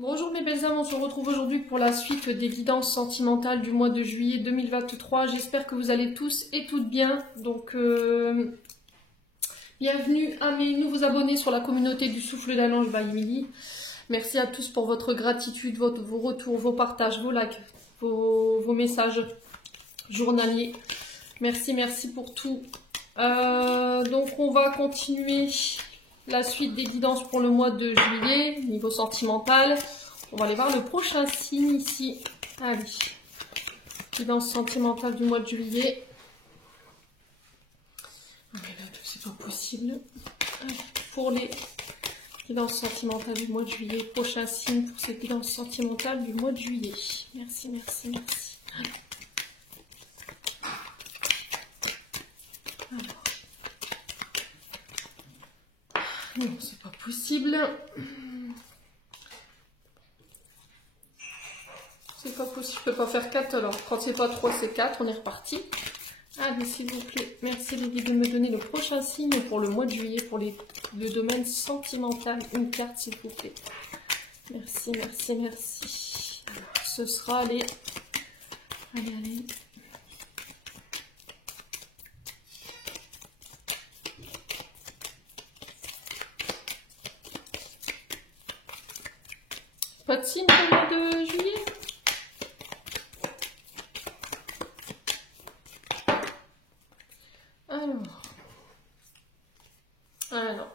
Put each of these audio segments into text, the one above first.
Bonjour mes belles âmes, on se retrouve aujourd'hui pour la suite des guidances sentimentales du mois de juillet 2023. J'espère que vous allez tous et toutes bien. Donc, bienvenue à mes nouveaux abonnés sur la communauté du Souffle d'Ange by Emily. Merci à tous pour votre gratitude, vos retours, vos partages, vos likes, vos messages journaliers. Merci pour tout. Donc, on va continuer la suite des guidances pour le mois de juillet, niveau sentimental. On va aller voir le prochain signe ici. Allez, guidance sentimentale du mois de juillet. C'est pas possible. Pour les guidances sentimentales du mois de juillet, prochain signe pour ces guidances sentimentales du mois de juillet. Merci. Alors. Non, c'est pas possible. C'est pas possible, je peux pas faire 4 alors. Quand c'est pas 3, c'est 4, on est reparti. Allez, s'il vous plaît, merci les guides de me donner le prochain signe pour le mois de juillet, pour le domaine sentimental. Une carte, s'il vous plaît. Merci. Alors, ce sera les... Allez. Pas de signe pour le mois de juillet? Alors,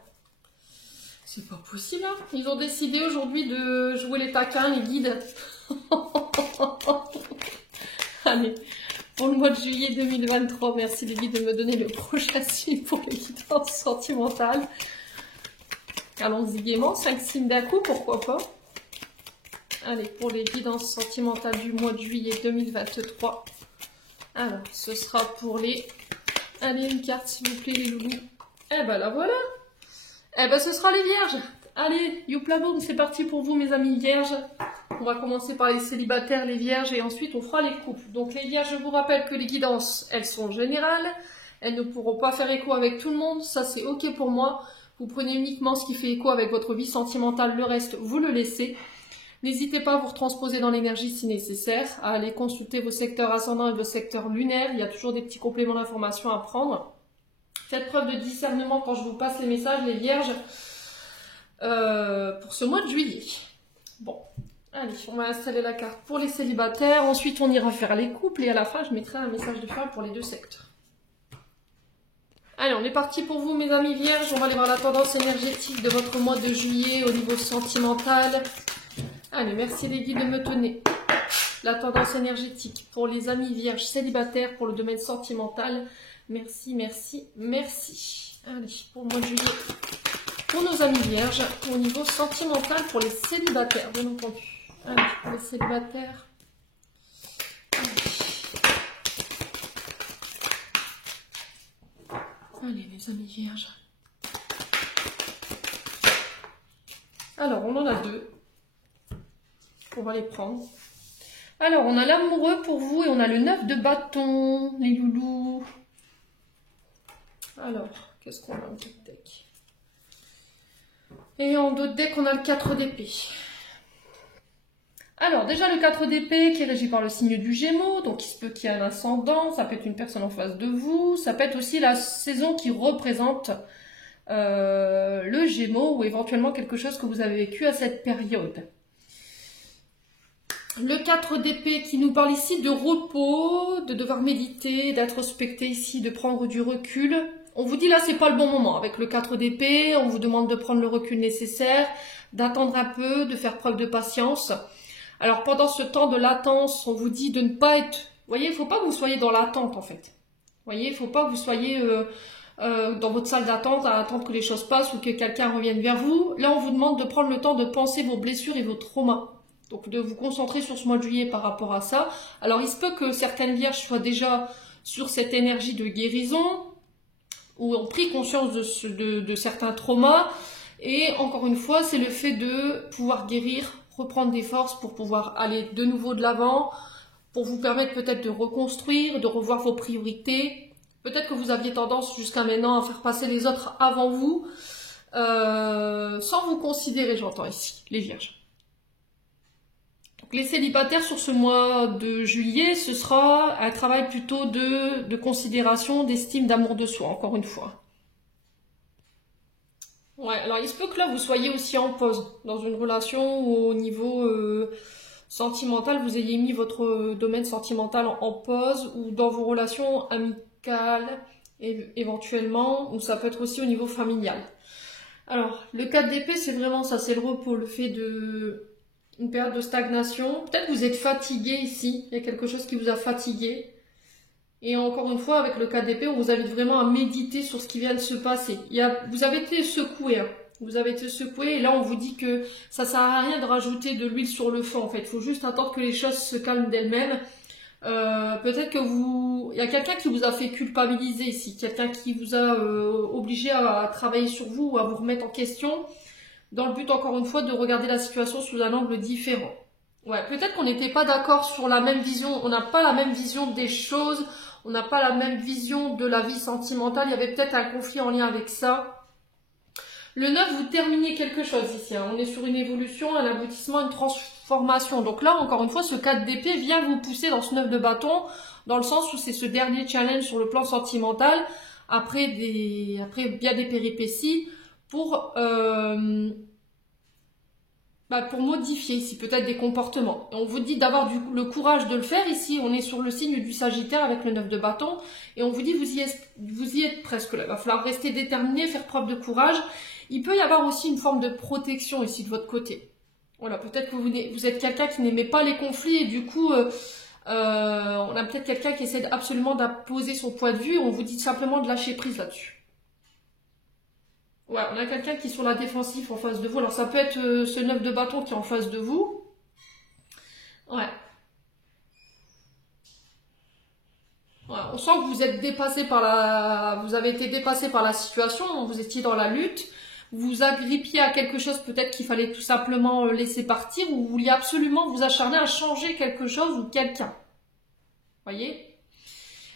c'est pas possible, hein. Ils ont décidé aujourd'hui de jouer les taquins, les guides. Allez, pour le mois de juillet 2023, merci les guides de me donner le prochain signe pour les guidances sentimentales. Allons-y gaiement, 5 signes d'un coup, pourquoi pas. Allez, pour les guidances sentimentales du mois de juillet 2023. Alors, ce sera pour les... Allez, une carte s'il vous plaît les loulous. Eh ben la voilà. Eh ben ce sera les vierges. Allez, youpla boum, c'est parti pour vous mes amis vierges. On va commencer par les célibataires, les vierges, et ensuite on fera les couples. Donc les vierges, je vous rappelle que les guidances, elles sont générales. Elles ne pourront pas faire écho avec tout le monde, ça c'est ok pour moi. Vous prenez uniquement ce qui fait écho avec votre vie sentimentale, le reste vous le laissez. N'hésitez pas à vous retransposer dans l'énergie si nécessaire, à aller consulter vos secteurs ascendants et vos secteurs lunaires. Il y a toujours des petits compléments d'information à prendre. Faites preuve de discernement quand je vous passe les messages, les vierges, pour ce mois de juillet. Bon, allez, on va installer la carte pour les célibataires. Ensuite, on ira faire les couples et à la fin, je mettrai un message de fin pour les deux secteurs. Allez, on est parti pour vous, mes amis vierges. On va aller voir la tendance énergétique de votre mois de juillet au niveau sentimental. Allez, merci les guides de me donner la tendance énergétique pour les amis vierges célibataires pour le domaine sentimental. Merci. Allez, pour le mois de juillet, pour nos amis vierges, au niveau sentimental pour les célibataires, bien entendu. Allez, pour les célibataires. Allez, les amis vierges. Alors, on en a deux. On va les prendre. Alors, on a l'amoureux pour vous et on a le 9 de bâton, les loulous. Alors, qu'est-ce qu'on a en d'autres deck? Et en d'autres decks, on a le 4 d'épée. Alors, déjà le 4 d'épée qui est régi par le signe du Gémeaux. Donc, il se peut qu'il y ait un ascendant. Ça peut être une personne en face de vous. Ça peut être aussi la saison qui représente le Gémeaux ou éventuellement quelque chose que vous avez vécu à cette période. Le 4 d'épée qui nous parle ici de repos, de devoir méditer, d'introspecter ici, de prendre du recul. On vous dit là, c'est pas le bon moment. Avec le 4 d'épée, on vous demande de prendre le recul nécessaire, d'attendre un peu, de faire preuve de patience. Alors pendant ce temps de latence, on vous dit de ne pas être... Vous voyez, il ne faut pas que vous soyez dans l'attente en fait. Vous voyez, il ne faut pas que vous soyez dans votre salle d'attente à attendre que les choses passent ou que quelqu'un revienne vers vous. Là, on vous demande de prendre le temps de penser vos blessures et vos traumas. Donc de vous concentrer sur ce mois de juillet par rapport à ça. Alors il se peut que certaines vierges soient déjà sur cette énergie de guérison ou ont pris conscience de certains traumas. Et encore une fois, c'est le fait de pouvoir guérir, reprendre des forces pour pouvoir aller de nouveau de l'avant, pour vous permettre peut-être de reconstruire, de revoir vos priorités. Peut-être que vous aviez tendance jusqu'à maintenant à faire passer les autres avant vous, sans vous considérer, j'entends ici, les vierges. Les célibataires sur ce mois de juillet, ce sera un travail plutôt de considération, d'estime, d'amour de soi, encore une fois. Ouais, alors il se peut que là vous soyez aussi en pause dans une relation où au niveau sentimental, vous ayez mis votre domaine sentimental en pause ou dans vos relations amicales éventuellement, ou ça peut être aussi au niveau familial. Alors, le 4 d'épée, c'est vraiment ça, c'est le repos, le fait de une période de stagnation. Peut-être que vous êtes fatigué ici, il y a quelque chose qui vous a fatigué. Et encore une fois, avec le 4 d'épée, on vous invite vraiment à méditer sur ce qui vient de se passer. Vous avez été secoué, hein. Vous avez été secoué et là on vous dit que ça sert à rien de rajouter de l'huile sur le feu en fait. Il faut juste attendre que les choses se calment d'elles-mêmes. Peut-être que il y a quelqu'un qui vous a fait culpabiliser ici, quelqu'un qui vous a obligé à travailler sur vous ou à vous remettre en question, dans le but encore une fois de regarder la situation sous un angle différent. Ouais, peut-être qu'on n'était pas d'accord sur la même vision, on n'a pas la même vision des choses, on n'a pas la même vision de la vie sentimentale, il y avait peut-être un conflit en lien avec ça. Le 9, vous terminez quelque chose ici, hein. On est sur une évolution, un aboutissement, une transformation. Donc là, encore une fois, ce 4 d'épée vient vous pousser dans ce 9 de bâton, dans le sens où c'est ce dernier challenge sur le plan sentimental, après bien des péripéties, pour modifier ici peut-être des comportements. Et on vous dit d'avoir le courage de le faire ici, on est sur le signe du Sagittaire avec le 9 de bâton, et on vous dit vous y êtes presque là. Il va falloir rester déterminé, faire preuve de courage. Il peut y avoir aussi une forme de protection ici de votre côté. Voilà, peut-être que vous êtes quelqu'un qui n'aimait pas les conflits et du coup, on a peut-être quelqu'un qui essaie absolument d'imposer son point de vue. On vous dit simplement de lâcher prise là-dessus. Ouais, on a quelqu'un qui est sur la défensive en face de vous. Alors ça peut être ce 9 de bâton qui est en face de vous. Ouais. Ouais, on sent que vous êtes dépassé vous avez été dépassé par la situation, vous étiez dans la lutte. Vous agrippiez à quelque chose peut-être qu'il fallait tout simplement laisser partir ou vous vouliez absolument vous acharner à changer quelque chose ou quelqu'un. Voyez?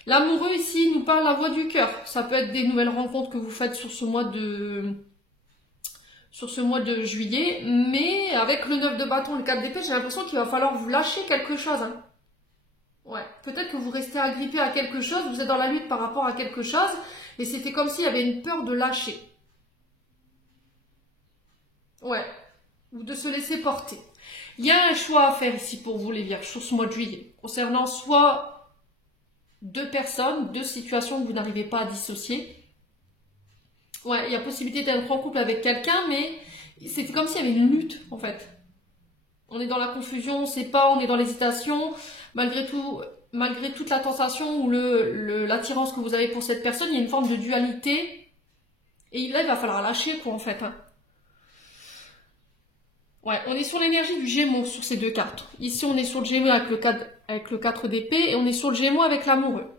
L'amoureux ici nous parle la voix du cœur. Ça peut être des nouvelles rencontres que vous faites sur ce mois de juillet. Mais avec le 9 de bâton, le 4 d'épée, j'ai l'impression qu'il va falloir vous lâcher quelque chose. Hein. Ouais. Peut-être que vous restez agrippé à quelque chose, vous êtes dans la lutte par rapport à quelque chose. Et c'était comme s'il y avait une peur de lâcher. Ouais, ou de se laisser porter. Il y a un choix à faire ici pour vous les vierges sur ce mois de juillet, concernant soit deux personnes, deux situations que vous n'arrivez pas à dissocier. Ouais, il y a possibilité d'être en couple avec quelqu'un, mais c'était comme s'il y avait une lutte en fait. On est dans la confusion, on ne sait pas, on est dans l'hésitation, malgré toute la tentation ou l'attirance que vous avez pour cette personne, il y a une forme de dualité. Et là, il va falloir lâcher quoi en fait. Hein. Ouais, on est sur l'énergie du Gémeaux sur ces deux cartes. Ici, on est sur le Gémeaux avec le 4 d'épée et on est sur le Gémeaux avec l'amoureux.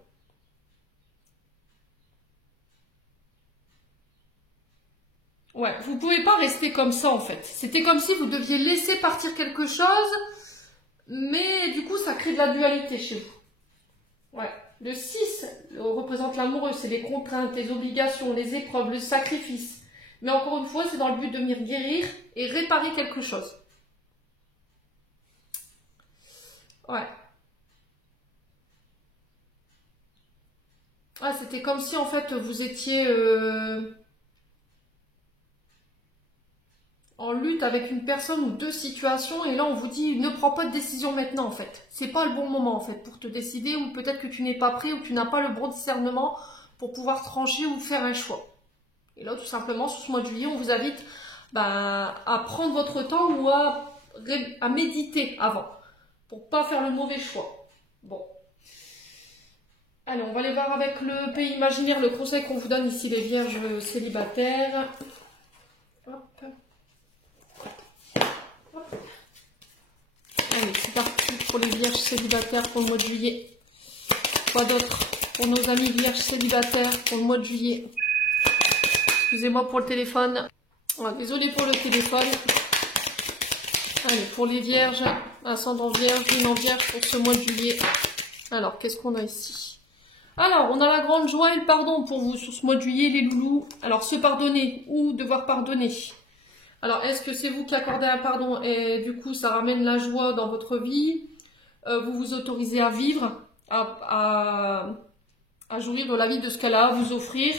Ouais, vous pouvez pas rester comme ça en fait. C'était comme si vous deviez laisser partir quelque chose, mais du coup, ça crée de la dualité chez vous. Ouais, le 6 représente l'amoureux, c'est les contraintes, les obligations, les épreuves, le sacrifice. Mais encore une fois, c'est dans le but de venir guérir et réparer quelque chose. Ouais. Ah, c'était comme si en fait vous étiez en lutte avec une personne ou deux situations et là on vous dit ne prends pas de décision maintenant en fait. C'est pas le bon moment en fait pour te décider ou peut-être que tu n'es pas prêt ou tu n'as pas le bon discernement pour pouvoir trancher ou faire un choix. Et là, tout simplement, sur ce mois de juillet, on vous invite à prendre votre temps ou à méditer avant, pour pas faire le mauvais choix. Bon. Allez, on va aller voir avec le pays imaginaire le conseil qu'on vous donne ici, les vierges célibataires. Hop. Hop. Allez, c'est parti pour les vierges célibataires pour le mois de juillet. Quoi d'autre pour nos amis vierges célibataires pour le mois de juillet? Excusez-moi pour le téléphone. Ah, désolé pour le téléphone. Allez, pour les vierges, ascendant vierge, lune en vierge pour ce mois de juillet. Alors, qu'est-ce qu'on a ici? Alors, on a la grande joie et le pardon pour vous sur ce mois de juillet, les loulous. Alors, se pardonner ou devoir pardonner. Alors, est-ce que c'est vous qui accordez un pardon et du coup, ça ramène la joie dans votre vie? Vous vous autorisez à vivre, à jouir de la vie, de ce qu'elle a à vous offrir,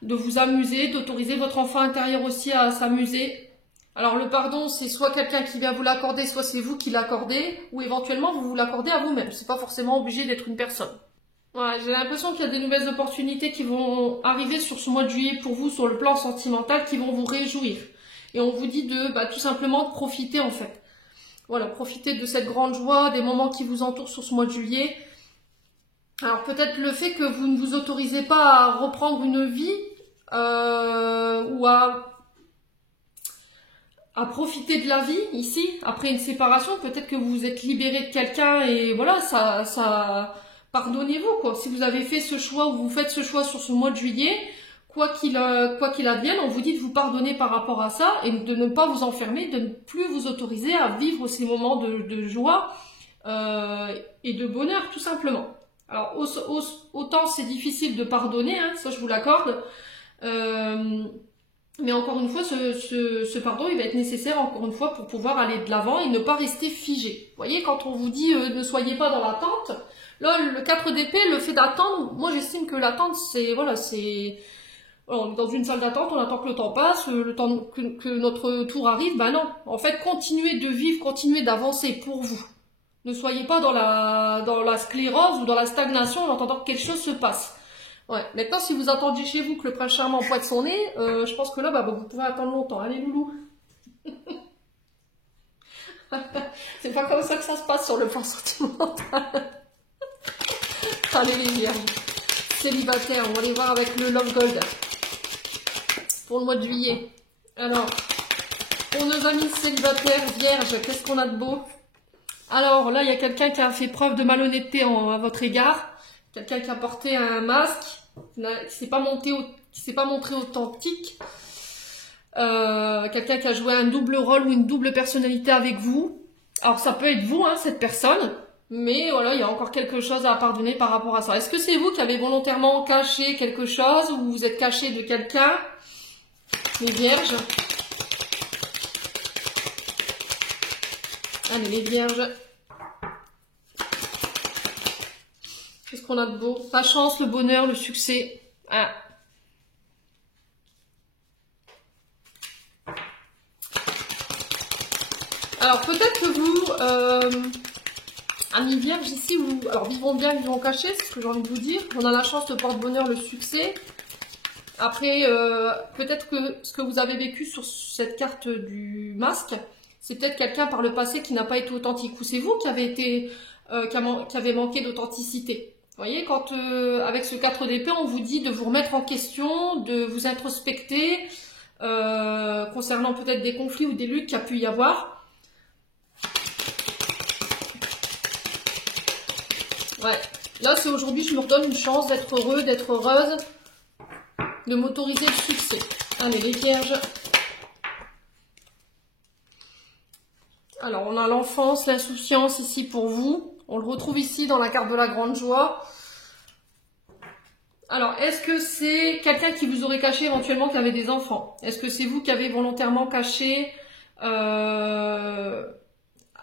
de vous amuser, d'autoriser votre enfant intérieur aussi à s'amuser. Alors, le pardon, c'est soit quelqu'un qui vient vous l'accorder, soit c'est vous qui l'accordez, ou éventuellement, vous vous l'accordez à vous-même. C'est pas forcément obligé d'être une personne. Voilà, j'ai l'impression qu'il y a des nouvelles opportunités qui vont arriver sur ce mois de juillet pour vous, sur le plan sentimental, qui vont vous réjouir. Et on vous dit de tout simplement de profiter en fait. Voilà, profiter de cette grande joie, des moments qui vous entourent sur ce mois de juillet. Alors peut-être le fait que vous ne vous autorisez pas à reprendre une vie ou à profiter de la vie ici, après une séparation, peut-être que vous vous êtes libéré de quelqu'un et voilà, ça pardonnez-vous quoi. Si vous avez fait ce choix ou vous faites ce choix sur ce mois de juillet, quoi qu'il advienne, on vous dit de vous pardonner par rapport à ça et de ne pas vous enfermer, de ne plus vous autoriser à vivre ces moments de joie et de bonheur, tout simplement. Alors, autant c'est difficile de pardonner, hein, ça je vous l'accorde, mais encore une fois, ce pardon, il va être nécessaire, encore une fois, pour pouvoir aller de l'avant et ne pas rester figé. Vous voyez, quand on vous dit ne soyez pas dans l'attente, là, le 4 d'épée, le fait d'attendre, moi j'estime que l'attente, c'est, voilà, c'est... On est dans une salle d'attente, on attend que le temps passe, le temps que notre tour arrive, ben non. En fait, continuez de vivre, continuez d'avancer pour vous. Ne soyez pas dans la sclérose ou dans la stagnation en attendant que quelque chose se passe. Ouais. Maintenant, si vous attendiez chez vous que le prince charmant pointe son nez, je pense que là, vous pouvez attendre longtemps. Allez, loulou. C'est pas comme ça que ça se passe sur le plan sentimental. Allez, les vierges. Célibataires, on va les voir avec le Love Gold. Pour le mois de juillet. Alors, pour nos amis célibataires, vierges, qu'est-ce qu'on a de beau? Alors là, il y a quelqu'un qui a fait preuve de malhonnêteté à votre égard. Quelqu'un qui a porté un masque, qui s'est pas montré authentique. Quelqu'un qui a joué un double rôle ou une double personnalité avec vous. Alors ça peut être vous, hein, cette personne. Mais voilà, il y a encore quelque chose à pardonner par rapport à ça. Est-ce que c'est vous qui avez volontairement caché quelque chose ou vous êtes caché de quelqu'un? Les vierges. Allez, les vierges. Qu'est-ce qu'on a de beau? La chance, le bonheur, le succès. Ah. Alors, peut-être que vous, amis vierges ici, alors vivons bien, vivons cachés, c'est ce que j'ai envie de vous dire. On a la chance, le porte-bonheur, le succès. Après, peut-être que ce que vous avez vécu sur cette carte du masque, c'est peut-être quelqu'un par le passé qui n'a pas été authentique. Ou c'est vous qui avez été, qui avez manqué d'authenticité. Vous voyez, quand avec ce 4 d'épée, on vous dit de vous remettre en question, de vous introspecter, concernant peut-être des conflits ou des luttes qu'il y a pu y avoir. Ouais, là c'est aujourd'hui, je me redonne une chance d'être heureux, d'être heureuse, de m'autoriser le succès. Allez, les vierges. Alors, on a l'enfance, l'insouciance ici pour vous. On le retrouve ici dans la carte de la grande joie. Alors, est-ce que c'est quelqu'un qui vous aurait caché éventuellement qu'il avait des enfants? Est-ce que c'est vous qui avez volontairement caché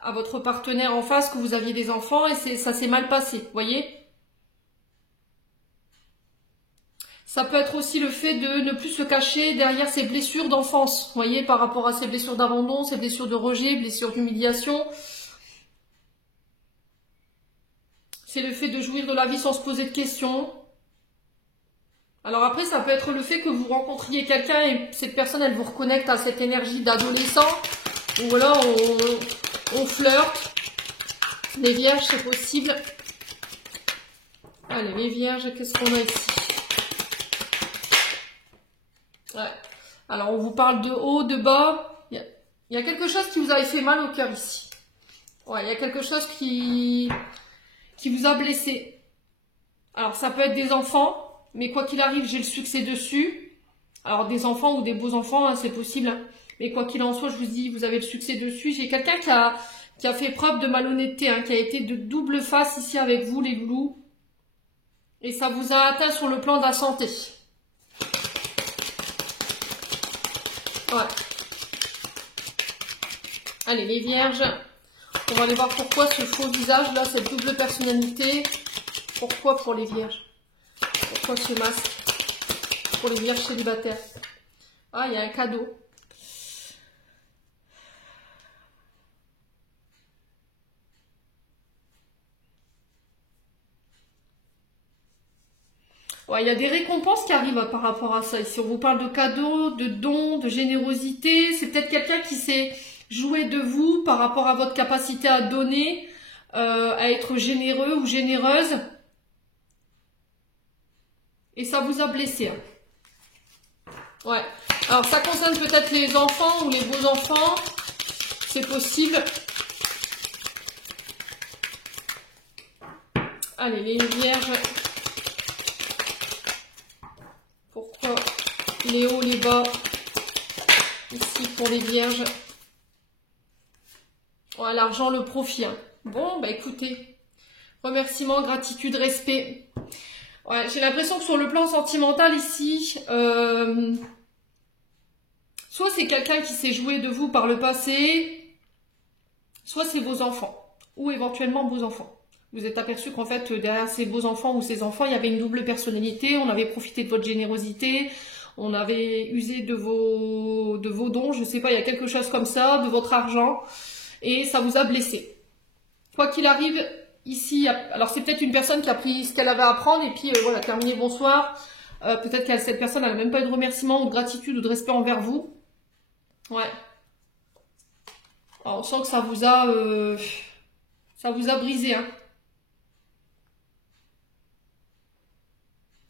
à votre partenaire en face que vous aviez des enfants et ça s'est mal passé, vous voyez? Ça peut être aussi le fait de ne plus se cacher derrière ses blessures d'enfance, vous voyez, par rapport à ses blessures d'abandon, ses blessures de rejet, blessures d'humiliation. C'est le fait de jouir de la vie sans se poser de questions. Alors après, ça peut être le fait que vous rencontriez quelqu'un et cette personne, elle vous reconnecte à cette énergie d'adolescent. Ou voilà, on flirte. Les vierges, c'est possible. Allez, les vierges, qu'est-ce qu'on a ici? Ouais. Alors, on vous parle de haut, de bas. Il y a quelque chose qui vous avait fait mal au cœur ici. Ouais, il y a quelque chose qui vous a blessé. Alors, ça peut être des enfants. Mais quoi qu'il arrive, j'ai le succès dessus. Alors, des enfants ou des beaux enfants, hein, c'est possible. Hein. Mais quoi qu'il en soit, je vous dis, vous avez le succès dessus. J'ai quelqu'un qui a fait preuve de malhonnêteté, hein, qui a été de double face ici avec vous, les loulous. Et ça vous a atteint sur le plan de la santé. Ouais. Allez, les vierges, on va aller voir pourquoi ce faux visage là, cette double personnalité. Pourquoi pour les vierges? Pourquoi ce masque pour les vierges célibataires? Ah, il y a un cadeau. Ouais, il y a des récompenses qui arrivent par rapport à ça. Ici, on vous parle de cadeaux, de dons, de générosité. C'est peut-être quelqu'un qui s'est joué de vous par rapport à votre capacité à donner, à être généreux ou généreuse. Et ça vous a blessé. Hein. Ouais. Alors, ça concerne peut-être les enfants ou les beaux-enfants. C'est possible. Allez, les vierges. Pourquoi les hauts, les bas? Ici, pour les vierges. Ouais, l'argent, le profit. Hein. Bon, bah écoutez. Remerciements, gratitude, respect. Ouais, j'ai l'impression que sur le plan sentimental ici, soit c'est quelqu'un qui s'est joué de vous par le passé, soit c'est vos enfants, ou éventuellement vos enfants. Vous êtes aperçu qu'en fait, derrière ces beaux enfants ou ces enfants, il y avait une double personnalité, on avait profité de votre générosité, on avait usé de vos dons, je sais pas, il y a quelque chose comme ça, de votre argent, et ça vous a blessé. Quoi qu'il arrive, ici, alors c'est peut-être une personne qui a pris ce qu'elle avait à prendre et puis voilà, terminé, bonsoir. Peut-être que cette personne n'a même pas eu de remerciement ou de gratitude ou de respect envers vous. Ouais. Alors, on sent que ça vous a brisé. Hein.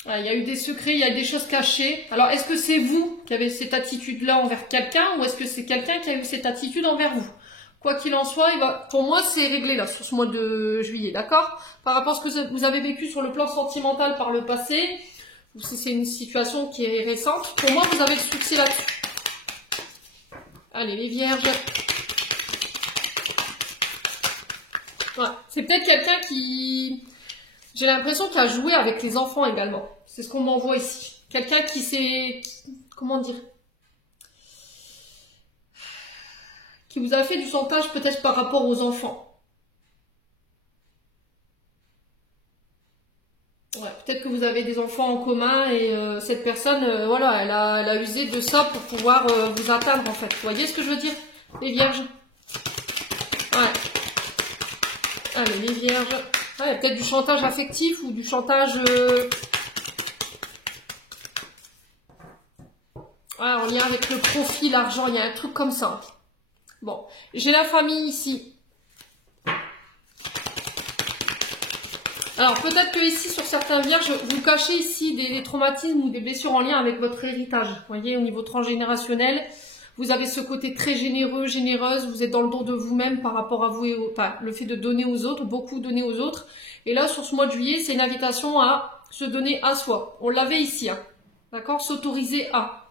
Il y a eu des secrets, il y a des choses cachées. Alors, est-ce que c'est vous qui avez cette attitude-là envers quelqu'un ou est-ce que c'est quelqu'un qui a eu cette attitude envers vous? Quoi qu'il en soit, pour moi, c'est réglé là, sur ce mois de juillet, d'accord? Par rapport à ce que vous avez vécu sur le plan sentimental par le passé, ou si c'est une situation qui est récente, pour moi, vous avez le succès là-dessus. Allez, les vierges. Voilà. C'est peut-être quelqu'un qui... J'ai l'impression qu'il a joué avec les enfants également. C'est ce qu'on m'envoie ici. Quelqu'un qui s'est... Comment dire? Qui vous a fait du chantage peut-être par rapport aux enfants. Ouais, peut-être que vous avez des enfants en commun et cette personne, voilà, elle a usé de ça pour pouvoir vous atteindre en fait. Vous voyez ce que je veux dire, les vierges? Ouais. Allez, les vierges. Ouais, peut-être du chantage affectif ou du chantage... Ouais, en lien avec le profit, l'argent, il y a un truc comme ça. Bon, j'ai la famille ici. Alors, peut-être que ici, sur certains vierges, vous cachez ici des traumatismes ou des blessures en lien avec votre héritage. Vous voyez, au niveau transgénérationnel, vous avez ce côté très généreux, généreuse, vous êtes dans le don de vous-même par rapport à vous et enfin, le fait de donner aux autres, beaucoup donner aux autres. Et là, sur ce mois de juillet, c'est une invitation à se donner à soi. On l'avait ici, hein. D'accord? S'autoriser à.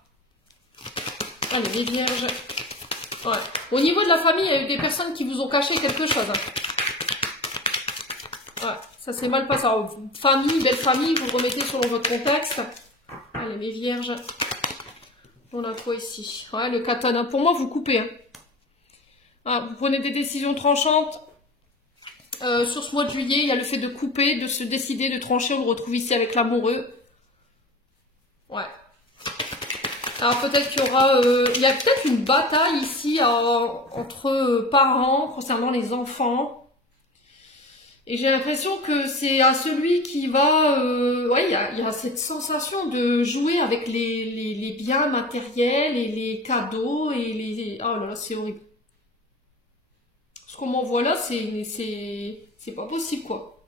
Allez, les vierges. Ouais. Au niveau de la famille, il y a eu des personnes qui vous ont caché quelque chose. Hein. Ouais, ça s'est mal passé. Alors, famille, belle famille, vous le remettez selon votre contexte. Allez, mes vierges. On a quoi ici? Ouais, le katana. Pour moi, vous coupez. Hein. Ah, vous prenez des décisions tranchantes. Sur ce mois de juillet, il y a le fait de couper, de se décider, de trancher. On le retrouve ici avec l'amoureux. Ouais. Alors peut-être qu'il y aura, il y a peut-être une bataille ici entre parents concernant les enfants. Et j'ai l'impression que c'est à celui qui va, ouais, il y a cette sensation de jouer avec les biens matériels et les cadeaux et les, oh là là, c'est horrible. Ce qu'on m'envoie là, c'est pas possible quoi.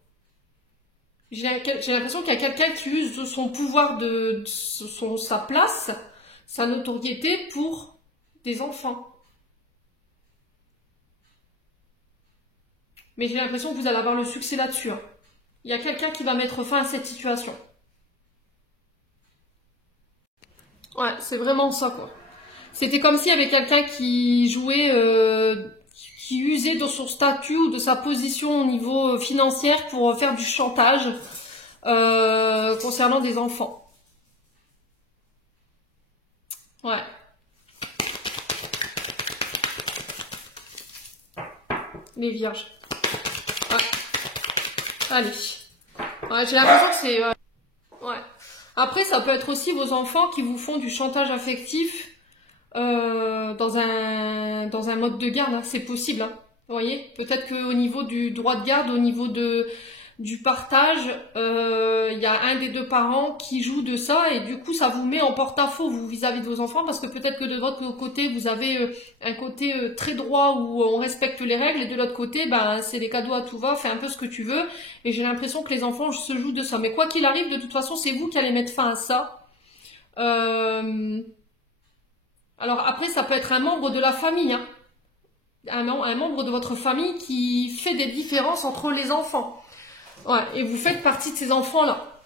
J'ai l'impression qu'il y a quelqu'un qui use de son pouvoir sa place, sa notoriété pour des enfants. Mais j'ai l'impression que vous allez avoir le succès là-dessus. Hein. Il y a quelqu'un qui va mettre fin à cette situation. Ouais, c'est vraiment ça, quoi. C'était comme s'il y avait quelqu'un qui jouait, qui usait de son statut ou de sa position au niveau financier pour faire du chantage concernant des enfants. Ouais. les vierges. Ouais. Allez. Ouais, j'ai l'impression que c'est... Ouais. Après, ça peut être aussi vos enfants qui vous font du chantage affectif dans un mode de garde. Hein. C'est possible. Hein. Vous voyez, peut-être qu'au niveau du droit de garde, au niveau du partage, il y a un des deux parents qui joue de ça et du coup ça vous met en porte-à-faux vous vis-à-vis de vos enfants parce que peut-être que de votre côté vous avez un côté très droit où on respecte les règles et de l'autre côté ben c'est des cadeaux à tout va, fais un peu ce que tu veux et j'ai l'impression que les enfants se jouent de ça. Mais quoi qu'il arrive, de toute façon c'est vous qui allez mettre fin à ça. Alors après ça peut être un membre de la famille, hein. Un membre de votre famille qui fait des différences entre les enfants. Ouais, et vous faites partie de ces enfants-là.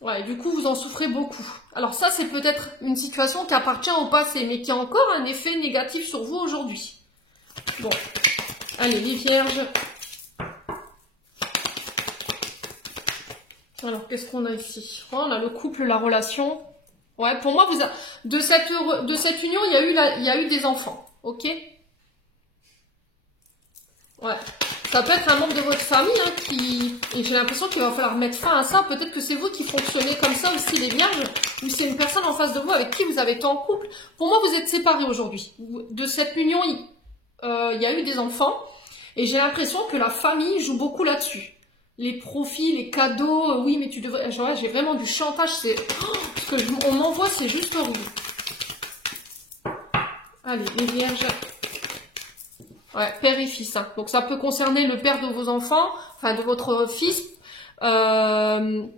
Ouais, et du coup, vous en souffrez beaucoup. Alors ça, c'est peut-être une situation qui appartient au passé, mais qui a encore un effet négatif sur vous aujourd'hui. Bon, allez, les vierges. Alors, qu'est-ce qu'on a ici? Oh, on a le couple, la relation. Ouais, pour moi, de cette union, il y a eu des enfants, ok? Ouais. Ça peut être un membre de votre famille hein, et j'ai l'impression qu'il va falloir mettre fin à ça. Peut-être que c'est vous qui fonctionnez comme ça aussi les vierges, ou c'est une personne en face de vous avec qui vous avez été en couple. Pour moi, vous êtes séparés aujourd'hui. De cette union, il y a eu des enfants et j'ai l'impression que la famille joue beaucoup là-dessus. Les profits, les cadeaux, oui mais tu devrais... J'ai vraiment du chantage, ce qu'on m'envoie c'est juste horrible. Allez, les vierges... Ouais, père et fils. Hein. Donc ça peut concerner le père de vos enfants, enfin de votre fils. Ouais.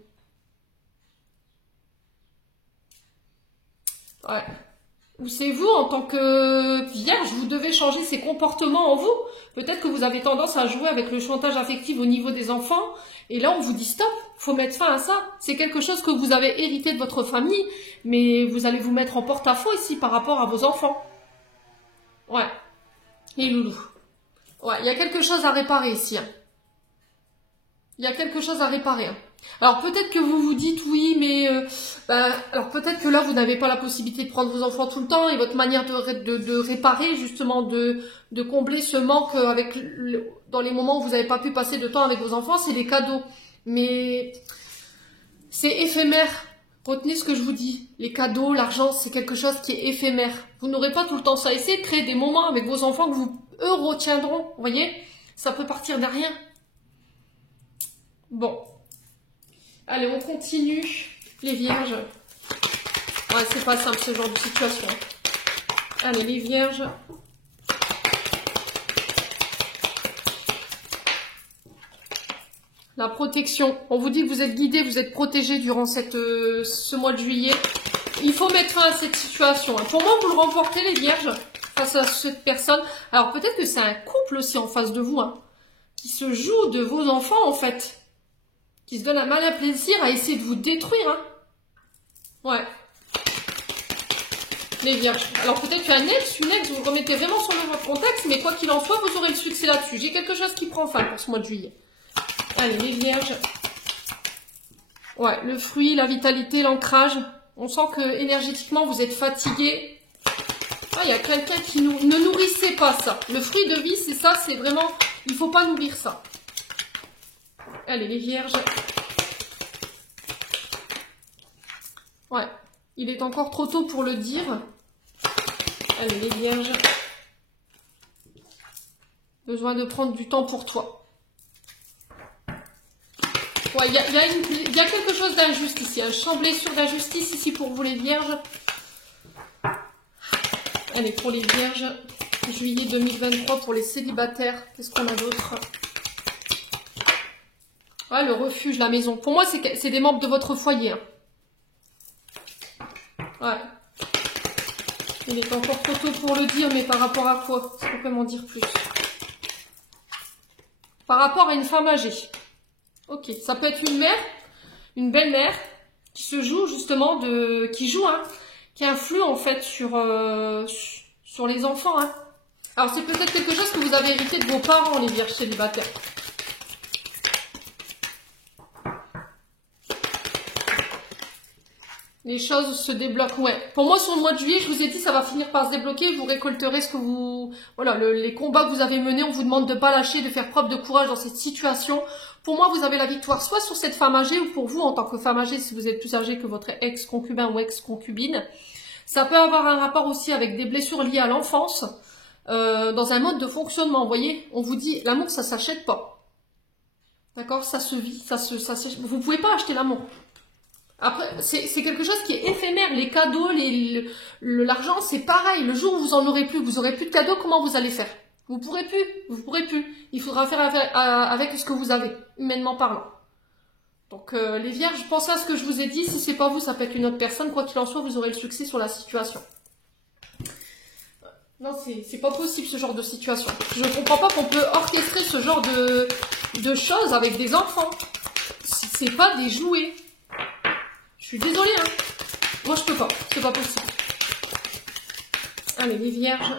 Ou c'est vous, en tant que vierge, vous devez changer ses comportements en vous. Peut-être que vous avez tendance à jouer avec le chantage affectif au niveau des enfants. Et là, on vous dit stop, faut mettre fin à ça. C'est quelque chose que vous avez hérité de votre famille, mais vous allez vous mettre en porte-à-faux ici par rapport à vos enfants. Ouais. Les loulous. Ouais, il y a quelque chose à réparer ici. Hein. Il y a quelque chose à réparer. Hein. Alors peut-être que vous vous dites oui, mais alors peut-être que là vous n'avez pas la possibilité de prendre vos enfants tout le temps et votre manière de réparer justement de combler ce manque dans les moments où vous n'avez pas pu passer de temps avec vos enfants, c'est les cadeaux. Mais c'est éphémère. Retenez ce que je vous dis. Les cadeaux, l'argent, c'est quelque chose qui est éphémère. Vous n'aurez pas tout le temps ça. Essayez de créer des moments avec vos enfants que eux retiendront. Vous voyez, ça peut partir de rien. Bon. Allez, on continue. Les vierges. Ouais, c'est pas simple ce genre de situation. Allez, les vierges. La protection. On vous dit que vous êtes guidés, vous êtes protégés durant ce mois de juillet. Il faut mettre fin à cette situation. Pour moi, vous le remportez, les vierges, face à cette personne. Alors, peut-être que c'est un couple aussi en face de vous, hein, qui se joue de vos enfants, en fait. Qui se donne un malin plaisir à essayer de vous détruire. Hein. Ouais. Les vierges. Alors, peut-être qu'un ex, une ex, vous remettez vraiment sur le contexte, mais quoi qu'il en soit, vous aurez le succès là-dessus. J'ai quelque chose qui prend fin pour ce mois de juillet. Allez, les vierges. Ouais, le fruit, la vitalité, l'ancrage. On sent que énergétiquement, vous êtes fatigué. Ah, il y a quelqu'un qui nous... Ne nourrissez pas ça. Le fruit de vie, c'est ça, c'est vraiment... Il ne faut pas nourrir ça. Allez, les vierges. Ouais, il est encore trop tôt pour le dire. Allez, les vierges. Besoin de prendre du temps pour toi. Ouais, il y a quelque chose d'injuste ici. Un champ blessure d'injustice ici pour vous les vierges. Allez, pour les vierges, juillet 2023 pour les célibataires. Qu'est-ce qu'on a d'autre? Ouais, le refuge, la maison. Pour moi, c'est des membres de votre foyer. Hein. Ouais. Il est encore trop tôt pour le dire, mais par rapport à quoi? Est-ce qu'on peut m'en dire plus? Par rapport à une femme âgée. Ok, ça peut être une mère, une belle-mère, qui se joue justement qui influe en fait sur les enfants. Hein. Alors c'est peut-être quelque chose que vous avez hérité de vos parents, les vierges célibataires. Les choses se débloquent, ouais. Pour moi, sur le mois de juillet, je vous ai dit, ça va finir par se débloquer. Vous récolterez ce que vous... Voilà, les combats que vous avez menés, on vous demande de pas lâcher, de faire preuve de courage dans cette situation. Pour moi, vous avez la victoire, soit sur cette femme âgée, ou pour vous, en tant que femme âgée, si vous êtes plus âgée que votre ex-concubin ou ex-concubine. Ça peut avoir un rapport aussi avec des blessures liées à l'enfance, dans un mode de fonctionnement. Vous voyez, on vous dit, l'amour, ça s'achète pas. D'accord? Ça se vit, vous pouvez pas acheter l'amour. Après, c'est quelque chose qui est éphémère. Les cadeaux, l'argent, c'est pareil. Le jour où vous en aurez plus, vous aurez plus de cadeaux, comment vous allez faire? Vous pourrez plus. Il faudra faire avec ce que vous avez, humainement parlant. Donc, les vierges, pensez à ce que je vous ai dit. Si c'est pas vous, ça peut être une autre personne. Quoi qu'il en soit, vous aurez le succès sur la situation. Non, c'est pas possible ce genre de situation. Je comprends pas qu'on peut orchestrer ce genre de choses avec des enfants. C'est pas des jouets. Je suis désolée, hein. Moi, je peux pas. C'est pas possible. Allez, les vierges.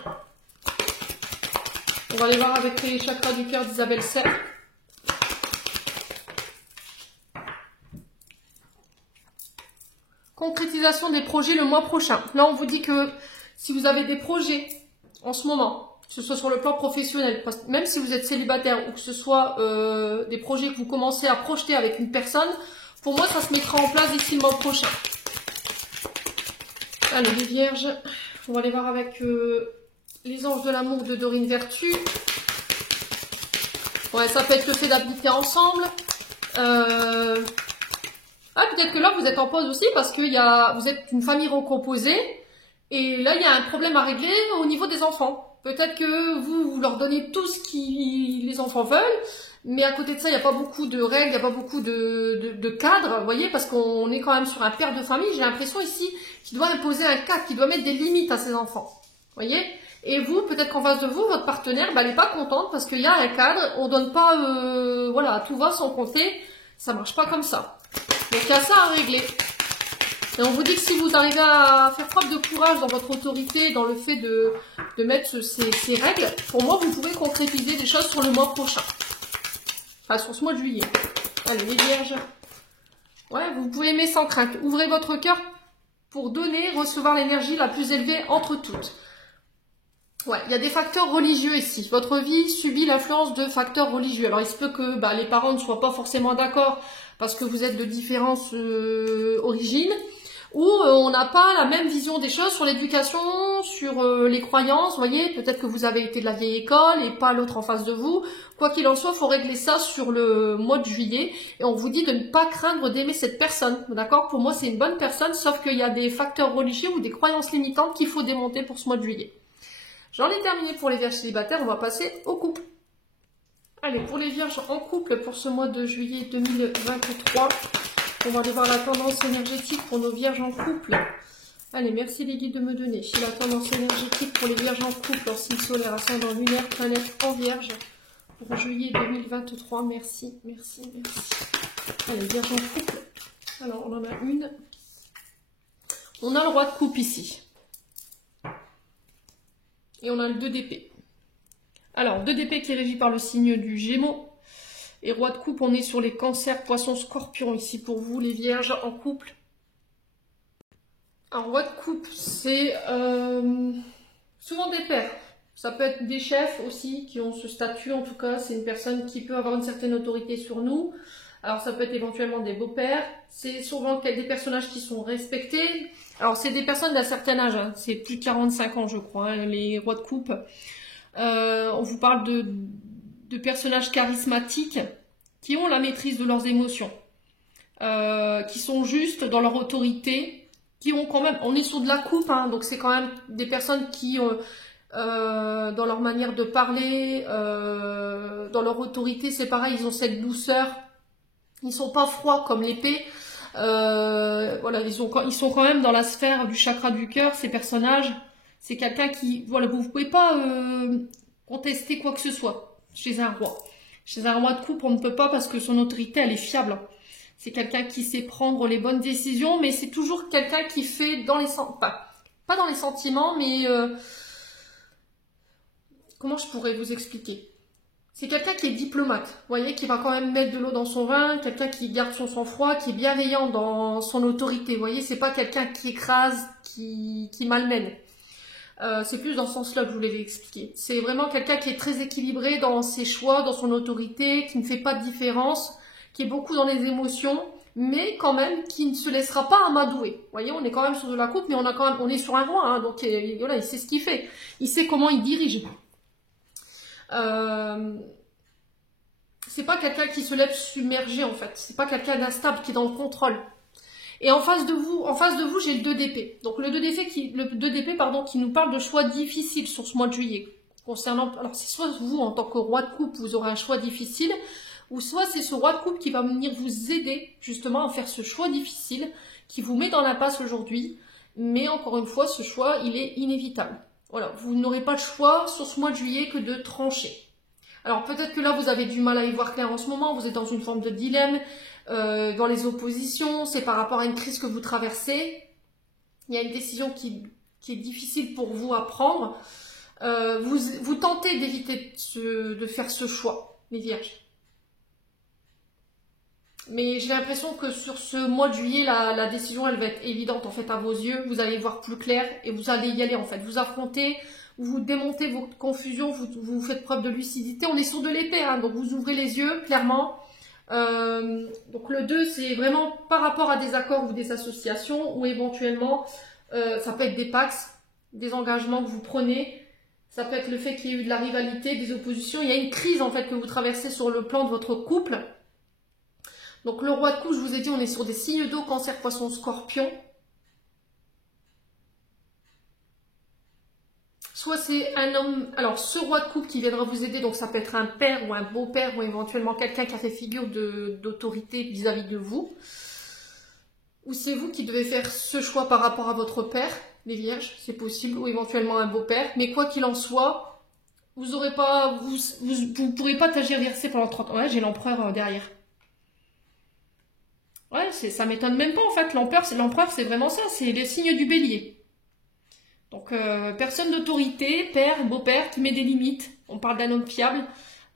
On va aller voir avec les chakras du cœur d'Isabelle Serre. Concrétisation des projets le mois prochain. Là, on vous dit que si vous avez des projets en ce moment, que ce soit sur le plan professionnel, même si vous êtes célibataire ou que ce soit des projets que vous commencez à projeter avec une personne, pour moi, ça se mettra en place d'ici le mois prochain. Allez, les vierges, on va aller voir avec les anges de l'amour de Dorine Vertu. Ouais, ça peut être le fait d'habiter ensemble. Ah, peut-être que là, vous êtes en pause aussi parce que vous êtes une famille recomposée. Et là, il y a un problème à régler au niveau des enfants. Peut-être que vous leur donnez tout ce que les enfants veulent. Mais à côté de ça, il n'y a pas beaucoup de règles, il n'y a pas beaucoup de cadres, vous voyez, parce qu'on est quand même sur un père de famille. J'ai l'impression ici qu'il doit imposer un cadre, qu'il doit mettre des limites à ses enfants, vous voyez. Et vous, peut-être qu'en face de vous, votre partenaire, elle n'est pas contente parce qu'il y a un cadre, on donne pas, voilà, tout va sans compter, ça marche pas comme ça. Donc il y a ça à régler. Et on vous dit que si vous arrivez à faire preuve de courage dans votre autorité, dans le fait de mettre ces règles, pour moi, vous pouvez concrétiser des choses sur le mois prochain. Enfin, sur ce mois de juillet. Allez, les vierges. Ouais, vous pouvez aimer sans crainte. Ouvrez votre cœur pour donner, recevoir l'énergie la plus élevée entre toutes. Ouais, il y a des facteurs religieux ici. Votre vie subit l'influence de facteurs religieux. Alors, il se peut que les parents ne soient pas forcément d'accord parce que vous êtes de différentes origines. Ou on n'a pas la même vision des choses sur l'éducation, sur les croyances, vous voyez, peut-être que vous avez été de la vieille école et pas l'autre en face de vous. Quoi qu'il en soit, il faut régler ça sur le mois de juillet et on vous dit de ne pas craindre d'aimer cette personne, d'accord? Pour moi, c'est une bonne personne, sauf qu'il y a des facteurs religieux ou des croyances limitantes qu'il faut démonter pour ce mois de juillet. J'en ai terminé pour les vierges célibataires, on va passer au couple. Allez, pour les vierges en couple pour ce mois de juillet 2023, on va aller voir la tendance énergétique pour nos vierges en couple. Allez, merci les guides de me donner. J'ai la tendance énergétique pour les vierges en couple, en signe solaire, ascendant lunaire, planète en vierge. Pour juillet 2023, merci, merci, merci. Allez, vierges en couple. Alors, on en a une. On a le roi de coupe ici. Et on a le 2 d'épée. Alors, 2 d'épée qui est régi par le signe du Gémeaux. Et roi de coupe, on est sur les cancers, poissons, scorpions ici pour vous, les vierges en couple. Un roi de coupe, c'est souvent des pères. Ça peut être des chefs aussi qui ont ce statut, en tout cas, c'est une personne qui peut avoir une certaine autorité sur nous. Alors ça peut être éventuellement des beaux-pères. C'est souvent des personnages qui sont respectés. Alors c'est des personnes d'un certain âge, hein. C'est plus de 45 ans je crois, hein, les rois de coupe. On vous parle de personnages charismatiques qui ont la maîtrise de leurs émotions, qui sont justes dans leur autorité, qui ont quand même, on est sur de la coupe, hein, donc c'est quand même des personnes qui ont, dans leur manière de parler, dans leur autorité, c'est pareil, ils ont cette douceur, ils sont pas froids comme l'épée, voilà, ils sont quand même dans la sphère du chakra du cœur, ces personnages. C'est quelqu'un qui, voilà, vous ne pouvez pas contester quoi que ce soit chez un roi. Chez un roi de coupe, on ne peut pas parce que son autorité, elle est fiable. C'est quelqu'un qui sait prendre les bonnes décisions, mais c'est toujours quelqu'un qui fait dans les sentiments, pas dans les sentiments, mais comment je pourrais vous expliquer? C'est quelqu'un qui est diplomate, vous voyez, qui va quand même mettre de l'eau dans son vin, quelqu'un qui garde son sang-froid, qui est bienveillant dans son autorité, vous voyez, c'est pas quelqu'un qui écrase, qui malmène. C'est plus dans ce sens-là que je voulais l'expliquer. C'est vraiment quelqu'un qui est très équilibré dans ses choix, dans son autorité, qui ne fait pas de différence, qui est beaucoup dans les émotions, mais quand même qui ne se laissera pas amadouer. Vous voyez, on est quand même sur de la coupe, mais on est sur un roi, hein, donc voilà, il sait ce qu'il fait. Il sait comment il dirige. C'est pas quelqu'un qui se lève submergé en fait. C'est pas quelqu'un d'instable qui est dans le contrôle. Et en face de vous, j'ai le 2 d'épée. Donc le 2 d'épée, pardon, qui nous parle de choix difficiles sur ce mois de juillet. Concernant, alors c'est soit vous en tant que roi de coupe, vous aurez un choix difficile, ou soit c'est ce roi de coupe qui va venir vous aider justement à faire ce choix difficile, qui vous met dans l'impasse aujourd'hui. Mais encore une fois, ce choix, il est inévitable. Voilà, vous n'aurez pas le choix sur ce mois de juillet que de trancher. Alors peut-être que là, vous avez du mal à y voir clair en ce moment, vous êtes dans une forme de dilemme, dans les oppositions, c'est par rapport à une crise que vous traversez. Il y a une décision qui est difficile pour vous à prendre. Vous tentez d'éviter de faire ce choix, les vierges. Mais j'ai l'impression que sur ce mois de juillet, la décision, elle va être évidente en fait à vos yeux. Vous allez voir plus clair et vous allez y aller en fait. Vous affrontez, vous démontez vos confusions, vous faites preuve de lucidité. On est sur de l'épée, hein, donc vous ouvrez les yeux, clairement. Donc le 2, c'est vraiment par rapport à des accords ou des associations, ou éventuellement, ça peut être des pax, des engagements que vous prenez. Ça peut être le fait qu'il y ait eu de la rivalité, des oppositions. Il y a une crise en fait que vous traversez sur le plan de votre couple. Donc le roi de coupe, je vous ai dit, on est sur des signes d'eau, cancer, poisson, scorpion. Soit c'est un homme, alors ce roi de coupe qui viendra vous aider, donc ça peut être un père ou un beau-père ou éventuellement quelqu'un qui a fait figure d'autorité vis-à-vis de vous. Ou c'est vous qui devez faire ce choix par rapport à votre père, les vierges, c'est possible, ou éventuellement un beau-père. Mais quoi qu'il en soit, vous aurez pas, vous pourrez pas tergiverser pendant 30 ans. Ouais, j'ai l'empereur derrière. Ouais, ça m'étonne même pas en fait. L'empereur, c'est vraiment ça, c'est les signes du bélier. Donc, personne d'autorité, père, beau-père, qui met des limites. On parle d'un homme fiable,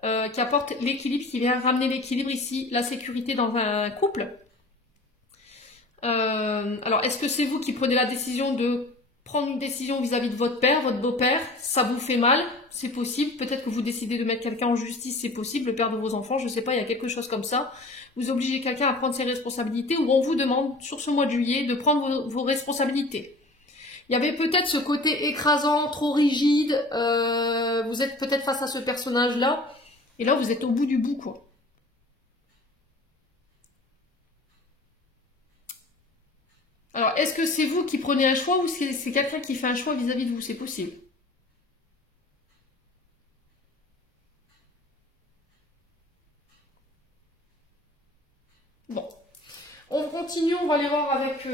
qui apporte l'équilibre, qui vient ramener l'équilibre ici, la sécurité dans un couple. Alors, est-ce que c'est vous qui prenez la décision de prendre une décision vis-à-vis de votre père, votre beau-père? Ça vous fait mal, c'est possible. Peut-être que vous décidez de mettre quelqu'un en justice, c'est possible. Le père de vos enfants, je sais pas, il y a quelque chose comme ça. Vous obligez quelqu'un à prendre ses responsabilités, ou on vous demande, sur ce mois de juillet, de prendre vos responsabilités. Il y avait peut-être ce côté écrasant, trop rigide, vous êtes peut-être face à ce personnage-là, et là vous êtes au bout du bout, quoi. Alors, est-ce que c'est vous qui prenez un choix, ou c'est quelqu'un qui fait un choix vis-à-vis de vous? C'est possible. Bon. On continue, on va aller voir avec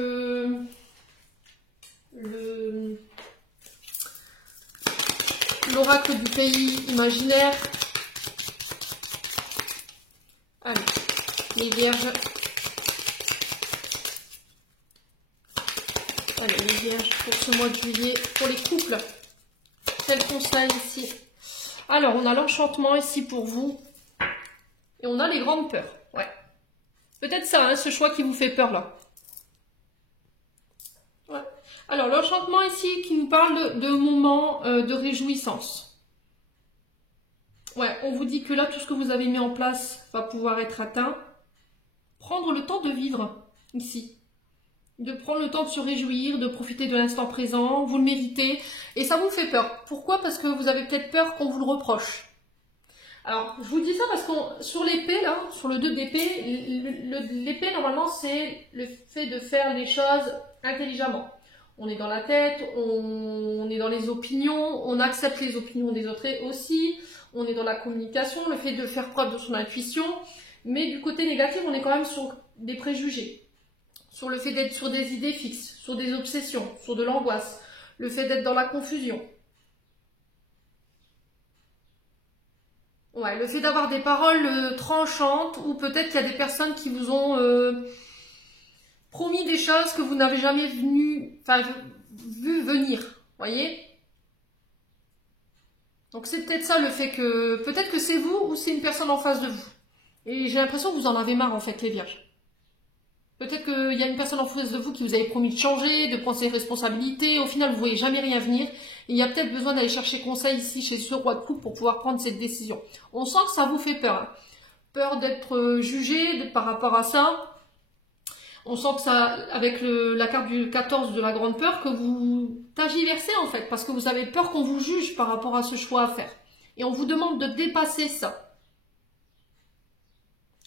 l'oracle du pays imaginaire. Allez, les vierges. Allez, les vierges pour ce mois de juillet, pour les couples. Quel conseil ici? Alors, on a l'enchantement ici pour vous. Et on a les grandes peurs. Ouais. Peut-être ça, hein, ce choix qui vous fait peur là. Ouais. Alors, l'enchantement ici qui nous parle de moments de réjouissance. Ouais, on vous dit que là, tout ce que vous avez mis en place va pouvoir être atteint. Prendre le temps de vivre ici. De prendre le temps de se réjouir, de profiter de l'instant présent. Vous le méritez. Et ça vous fait peur. Pourquoi? Parce que vous avez peut-être peur qu'on vous le reproche. Alors, je vous dis ça parce que sur l'épée, là, sur le 2 d'épée, l'épée, normalement, c'est le fait de faire les choses intelligemment. On est dans la tête, on est dans les opinions, on accepte les opinions des autres aussi, on est dans la communication, le fait de faire preuve de son intuition, mais du côté négatif, on est quand même sur des préjugés, sur le fait d'être sur des idées fixes, sur des obsessions, sur de l'angoisse, le fait d'être dans la confusion. Ouais, le fait d'avoir des paroles tranchantes, ou peut-être qu'il y a des personnes qui vous ont promis des choses que vous n'avez jamais vu venir, voyez? Donc c'est peut-être ça le fait que... Peut-être que c'est vous ou c'est une personne en face de vous. Et j'ai l'impression que vous en avez marre en fait, les vierges. Peut-être qu'il y a une personne en face de vous qui vous avait promis de changer, de prendre ses responsabilités. Au final, vous ne voyez jamais rien venir. Et il y a peut-être besoin d'aller chercher conseil ici chez ce roi de coupe pour pouvoir prendre cette décision. On sent que ça vous fait peur. Hein. Peur d'être jugé par rapport à ça. On sent que ça, avec la carte du 14 de la grande peur, que vous tagiversez en fait, parce que vous avez peur qu'on vous juge par rapport à ce choix à faire. Et on vous demande de dépasser ça.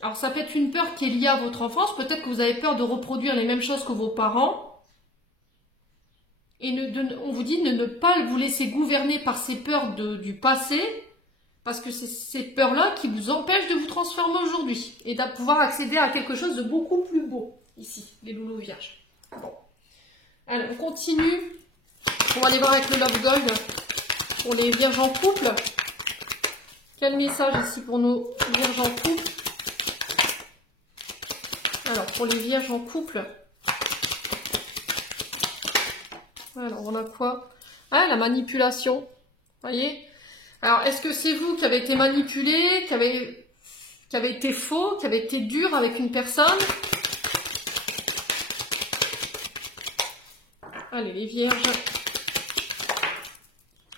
Alors ça peut être une peur qui est liée à votre enfance, peut-être que vous avez peur de reproduire les mêmes choses que vos parents. Et on vous dit de ne pas vous laisser gouverner par ces peurs du passé, parce que c'est ces peurs-là qui vous empêchent de vous transformer aujourd'hui et de pouvoir accéder à quelque chose de beaucoup plus beau. Ici, les loulous vierges. Bon. Alors, on continue. On va aller voir avec le Love Gold pour les vierges en couple. Quel message ici pour nos vierges en couple? Alors, pour les vierges en couple. Alors, on a quoi? Ah, la manipulation. Voyez? Alors, est-ce que c'est vous qui avez été manipulé, qui avez été faux, qui avez été dur avec une personne? Allez, les vierges.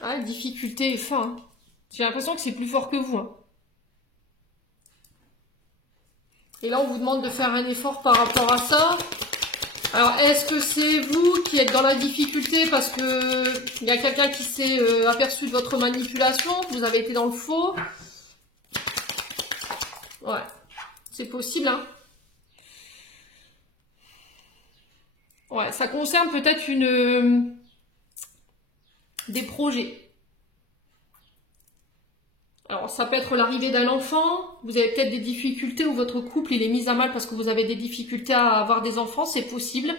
Ah, difficulté et fin. Hein. J'ai l'impression que c'est plus fort que vous. Hein. Et là, on vous demande de faire un effort par rapport à ça. Alors, est-ce que c'est vous qui êtes dans la difficulté parce que il y a quelqu'un qui s'est aperçu de votre manipulation, que vous avez été dans le faux? Ouais, c'est possible, hein. Ouais, ça concerne peut-être des projets. Alors, ça peut être l'arrivée d'un enfant, vous avez peut-être des difficultés ou votre couple il est mis à mal parce que vous avez des difficultés à avoir des enfants, c'est possible.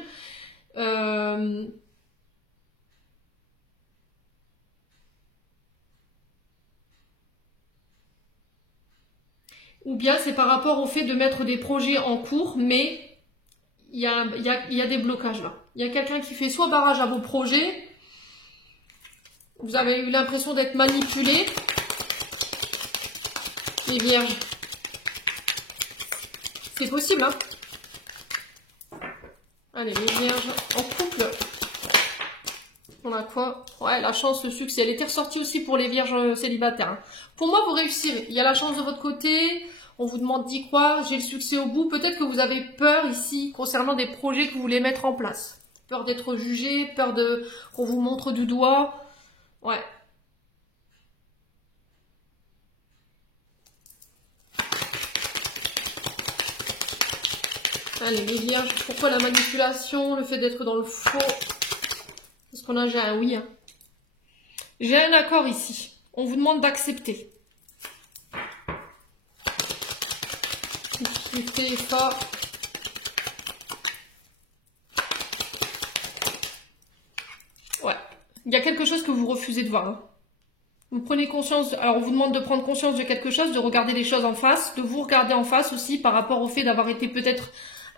Ou bien c'est par rapport au fait de mettre des projets en cours, mais il y a des blocages là. Il y a quelqu'un qui fait soit barrage à vos projets, vous avez eu l'impression d'être manipulé, les vierges. C'est possible, hein. Allez, les vierges en couple. On a quoi? Ouais, la chance, le succès. Elle était ressortie aussi pour les vierges célibataires. Hein. Pour moi, vous réussirez. Il y a la chance de votre côté. On vous demande d'y croire. J'ai le succès au bout. Peut-être que vous avez peur ici concernant des projets que vous voulez mettre en place. Peur d'être jugé, peur qu'on vous montre du doigt. Ouais. Allez, les vierges, pourquoi la manipulation, le fait d'être dans le faux? Est-ce qu'on a? J'ai un oui. Hein. J'ai un accord ici. On vous demande d'accepter. Difficulté fort. Ouais. Il y a quelque chose que vous refusez de voir. Hein. Vous prenez conscience, alors on vous demande de prendre conscience de quelque chose, de regarder les choses en face, de vous regarder en face aussi par rapport au fait d'avoir été peut-être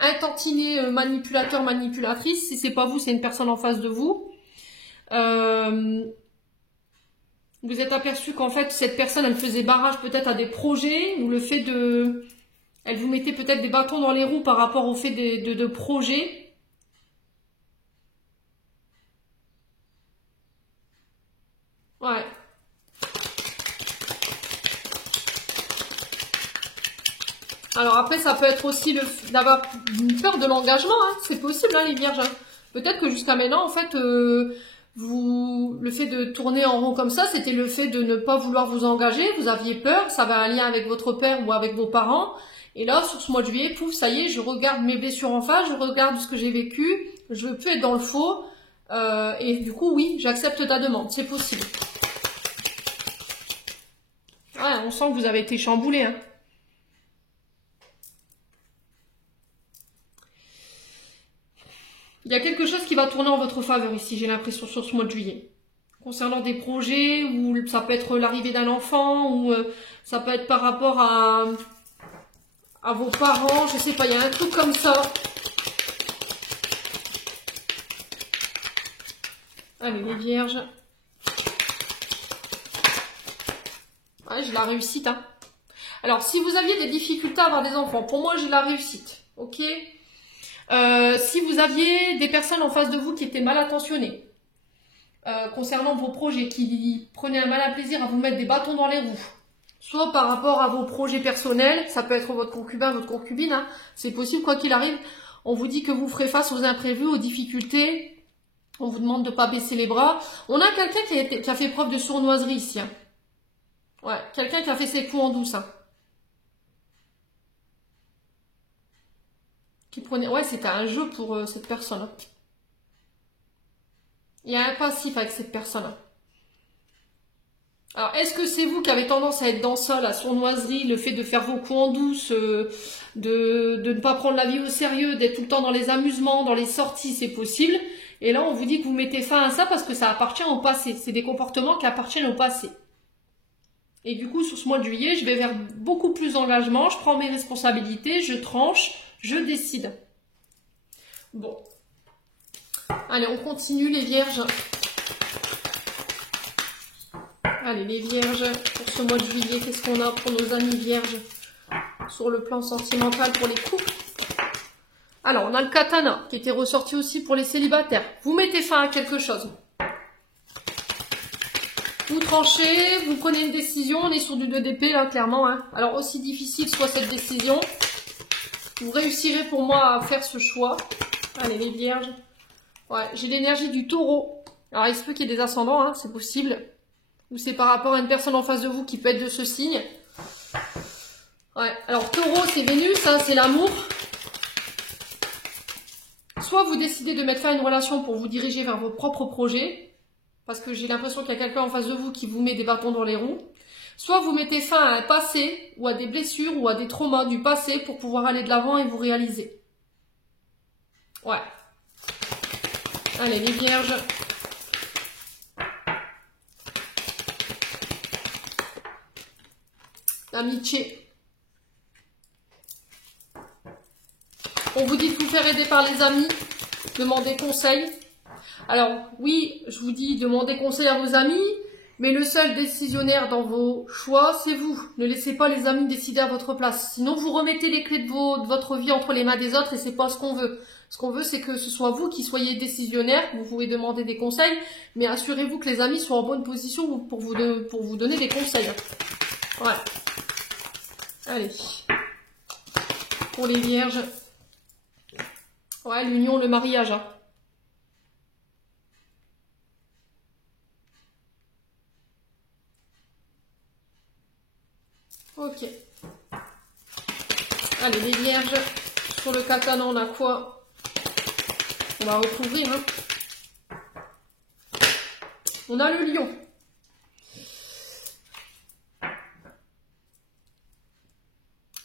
un tantinet manipulateur, manipulatrice. Si c'est pas vous, c'est une personne en face de vous. Vous êtes aperçu qu'en fait, cette personne, elle faisait barrage peut-être à des projets, ou le fait de... Elle vous mettait peut-être des bâtons dans les roues par rapport au fait de projets. Ouais. Alors après, ça peut être aussi d'avoir une peur de l'engagement, hein. C'est possible, hein, les vierges. Hein. Peut-être que jusqu'à maintenant, en fait, le fait de tourner en rond comme ça, c'était le fait de ne pas vouloir vous engager. Vous aviez peur, ça avait un lien avec votre père ou avec vos parents. Et là, sur ce mois de juillet, pouf, ça y est, je regarde mes blessures en face, je regarde ce que j'ai vécu, je veux plus être dans le faux. Et du coup, oui, j'accepte ta demande, c'est possible. Ouais, on sent que vous avez été chamboulé, hein. Il y a quelque chose qui va tourner en votre faveur ici, j'ai l'impression, sur ce mois de juillet. Concernant des projets, ou ça peut être l'arrivée d'un enfant, ou ça peut être par rapport à vos parents, je sais pas, il y a un truc comme ça. Allez, les vierges. Ouais, j'ai la réussite, hein. Alors, si vous aviez des difficultés à avoir des enfants, pour moi, j'ai la réussite. Ok. Si vous aviez des personnes en face de vous qui étaient mal intentionnées, concernant vos projets, qui prenaient un malin plaisir à vous mettre des bâtons dans les roues, soit par rapport à vos projets personnels, ça peut être votre concubin, votre concubine, hein, c'est possible quoi qu'il arrive, on vous dit que vous ferez face aux imprévus, aux difficultés, on vous demande de ne pas baisser les bras. On a quelqu'un qui a fait preuve de sournoiserie ici. Hein. Ouais, quelqu'un qui a fait ses coups en douce. Hein. Qui prenait... Ouais, c'était un jeu pour cette personne. Hein. Il y a un passif avec cette personne. Hein. Alors, est-ce que c'est vous qui avez tendance à être dans ça, la sournoiserie, le fait de faire vos coups en douce, de ne pas prendre la vie au sérieux, d'être tout le temps dans les amusements, dans les sorties, c'est possible. Et là, on vous dit que vous mettez fin à ça parce que ça appartient au passé. C'est des comportements qui appartiennent au passé. Et du coup, sur ce mois de juillet, je vais vers beaucoup plus d'engagement, je prends mes responsabilités, je tranche, je décide. Bon. Allez, on continue les vierges. Allez, les vierges, pour ce mois de juillet, qu'est-ce qu'on a pour nos amis vierges sur le plan sentimental pour les couples? Alors, on a le katana qui était ressorti aussi pour les célibataires. Vous mettez fin à quelque chose. Vous tranchez, vous prenez une décision. On est sur du 2 d'épée là, clairement. Hein. Alors, aussi difficile soit cette décision, vous réussirez pour moi à faire ce choix. Allez, les vierges. Ouais, j'ai l'énergie du taureau. Alors, il se peut qu'il y ait des ascendants, hein, c'est possible. Ou c'est par rapport à une personne en face de vous qui peut être de ce signe. Ouais, alors taureau, c'est Vénus, hein, c'est l'amour. Soit vous décidez de mettre fin à une relation pour vous diriger vers vos propres projets, parce que j'ai l'impression qu'il y a quelqu'un en face de vous qui vous met des bâtons dans les roues. Soit vous mettez fin à un passé, ou à des blessures, ou à des traumas du passé pour pouvoir aller de l'avant et vous réaliser. Ouais. Allez, les vierges. L'amitié. On vous dit de vous faire aider par les amis, demandez conseil. Alors oui, je vous dis demandez conseil à vos amis, mais le seul décisionnaire dans vos choix, c'est vous. Ne laissez pas les amis décider à votre place. Sinon vous remettez les clés de votre vie entre les mains des autres et c'est pas ce qu'on veut. Ce qu'on veut, c'est que ce soit vous qui soyez décisionnaire. Vous pouvez demander des conseils, mais assurez-vous que les amis soient en bonne position pour vous donner des conseils. Ouais. Allez. Pour les vierges. Ouais, l'union, le mariage. Hein. Ok. Allez, les vierges. Sur le katana, on a quoi? On va recouvrir. Hein. On a le lion.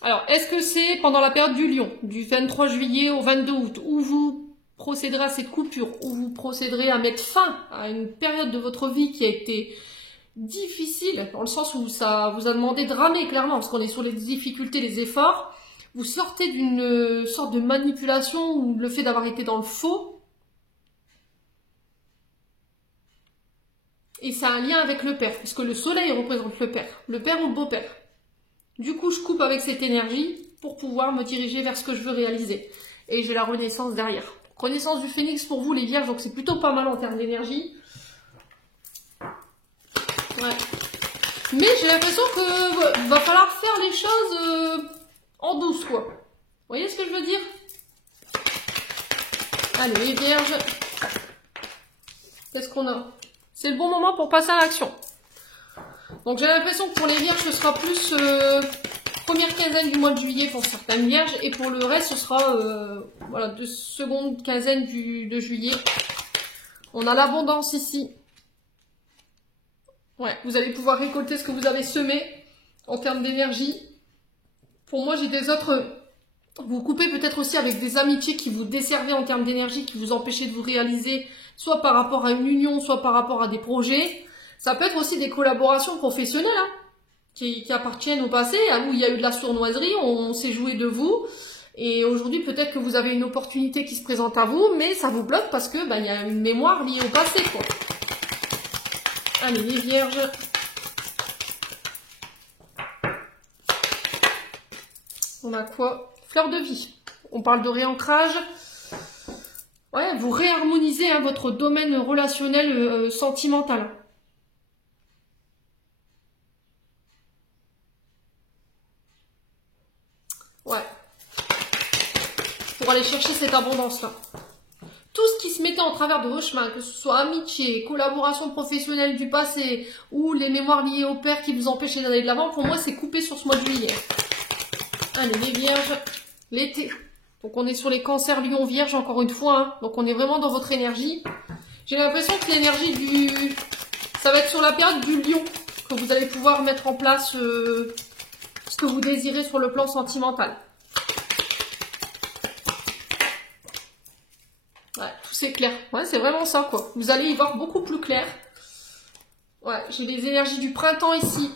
Alors, est-ce que c'est pendant la période du lion, du 23 juillet au 22 août, où vous procéderez à cette coupure, où vous procéderez à mettre fin à une période de votre vie qui a été difficile, dans le sens où ça vous a demandé de ramer clairement, parce qu'on est sur les difficultés, les efforts, vous sortez d'une sorte de manipulation ou le fait d'avoir été dans le faux, et ça a un lien avec le père, puisque le soleil représente le père ou le beau-père. Du coup, je coupe avec cette énergie pour pouvoir me diriger vers ce que je veux réaliser. Et j'ai la renaissance derrière. Renaissance du phénix pour vous, les vierges, donc c'est plutôt pas mal en termes d'énergie. Ouais. Mais j'ai l'impression que va falloir faire les choses en douce, quoi. Vous voyez ce que je veux dire? Allez, les vierges. Qu'est-ce qu'on a? C'est le bon moment pour passer à l'action. Donc j'ai l'impression que pour les vierges, ce sera plus première quinzaine du mois de juillet pour certaines vierges. Et pour le reste, ce sera voilà, de seconde quinzaine de juillet. On a l'abondance ici. Ouais, vous allez pouvoir récolter ce que vous avez semé en termes d'énergie. Pour moi, j'ai des autres... Vous coupez peut-être aussi avec des amitiés qui vous desservaient en termes d'énergie, qui vous empêchaient de vous réaliser, soit par rapport à une union, soit par rapport à des projets. Ça peut être aussi des collaborations professionnelles, hein, qui appartiennent au passé, où il y a eu de la sournoiserie, on s'est joué de vous. Et aujourd'hui, peut-être que vous avez une opportunité qui se présente à vous, mais ça vous bloque parce que il y a une mémoire liée au passé, quoi. Allez, les vierges. On a quoi? Fleur de vie. On parle de réancrage. Ouais, vous réharmonisez hein, votre domaine relationnel sentimental. Ouais. Pour aller chercher cette abondance-là. Tout ce qui se mettait en travers de vos chemins, que ce soit amitié, collaboration professionnelle du passé ou les mémoires liées au père qui vous empêchaient d'aller de l'avant, pour moi, c'est coupé sur ce mois de juillet. Allez, les vierges, l'été. Donc, on est sur les cancers lion vierge, encore une fois. Hein. Donc, on est vraiment dans votre énergie. J'ai l'impression que l'énergie du... Ça va être sur la période du lion que vous allez pouvoir mettre en place ce que vous désirez sur le plan sentimental. Ouais, tout c'est clair. Ouais, c'est vraiment ça, quoi. Vous allez y voir beaucoup plus clair. Ouais, j'ai les énergies du printemps ici.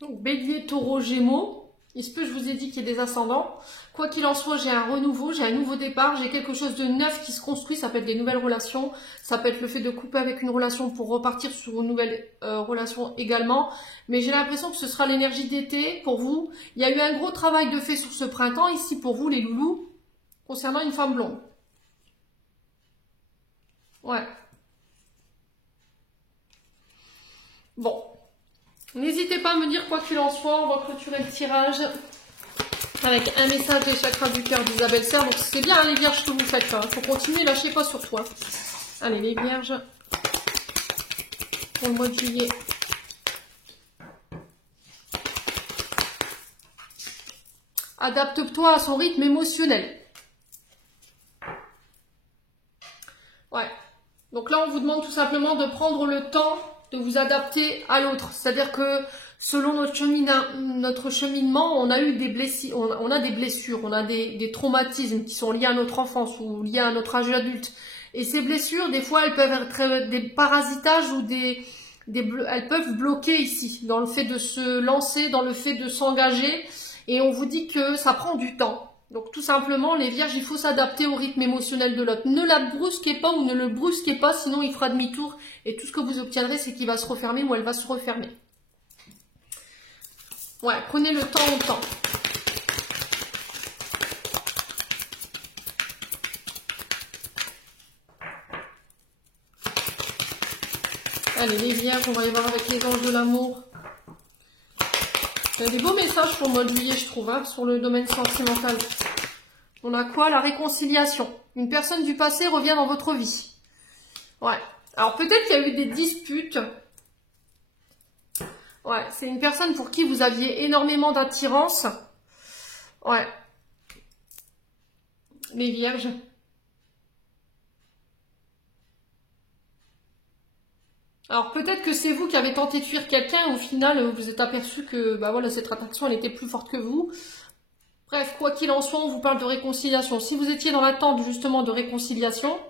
Donc, bélier, taureau, gémeaux. Il se peut, je vous ai dit qu'il y ait des ascendants. Quoi qu'il en soit, j'ai un renouveau, j'ai un nouveau départ, j'ai quelque chose de neuf qui se construit. Ça peut être des nouvelles relations, ça peut être le fait de couper avec une relation pour repartir sur une nouvelle relation également. Mais j'ai l'impression que ce sera l'énergie d'été pour vous. Il y a eu un gros travail de fait sur ce printemps ici pour vous, les loulous, concernant une femme blonde. Ouais. Bon. N'hésitez pas à me dire quoi qu'il en soit, on va clôturer le tirage avec un message des chakras du cœur d'Isabelle Serre. Donc c'est bien hein, les vierges que vous faites là, il faut continuer, lâchez pas sur toi. Allez les vierges, pour le mois de juillet. Adapte-toi à son rythme émotionnel. Ouais, donc là on vous demande tout simplement de prendre le temps de vous adapter à l'autre. C'est-à-dire que selon notre cheminement, on a eu des blessures, on a des blessures, on a des traumatismes qui sont liés à notre enfance ou liés à notre âge adulte. Et ces blessures, des fois, elles peuvent être des parasitages ou elles peuvent bloquer ici, dans le fait de se lancer, dans le fait de s'engager. Et on vous dit que ça prend du temps. Donc tout simplement, les vierges, il faut s'adapter au rythme émotionnel de l'autre. Ne la brusquez pas ou ne le brusquez pas, sinon il fera demi-tour. Et tout ce que vous obtiendrez, c'est qu'il va se refermer ou elle va se refermer. Ouais, prenez le temps au temps. Allez, les vierges, on va y voir avec les anges de l'amour. Il y a des beaux messages pour le mois de juillet, je trouve, hein, sur le domaine sentimental. On a quoi? La réconciliation. Une personne du passé revient dans votre vie. Ouais. Alors peut-être qu'il y a eu des disputes. Ouais, c'est une personne pour qui vous aviez énormément d'attirance. Ouais. Les vierges. Alors peut-être que c'est vous qui avez tenté de fuir quelqu'un, au final vous êtes aperçu que bah voilà, cette attraction elle était plus forte que vous. Bref, quoi qu'il en soit, on vous parle de réconciliation. Si vous étiez dans l'attente justement de réconciliation,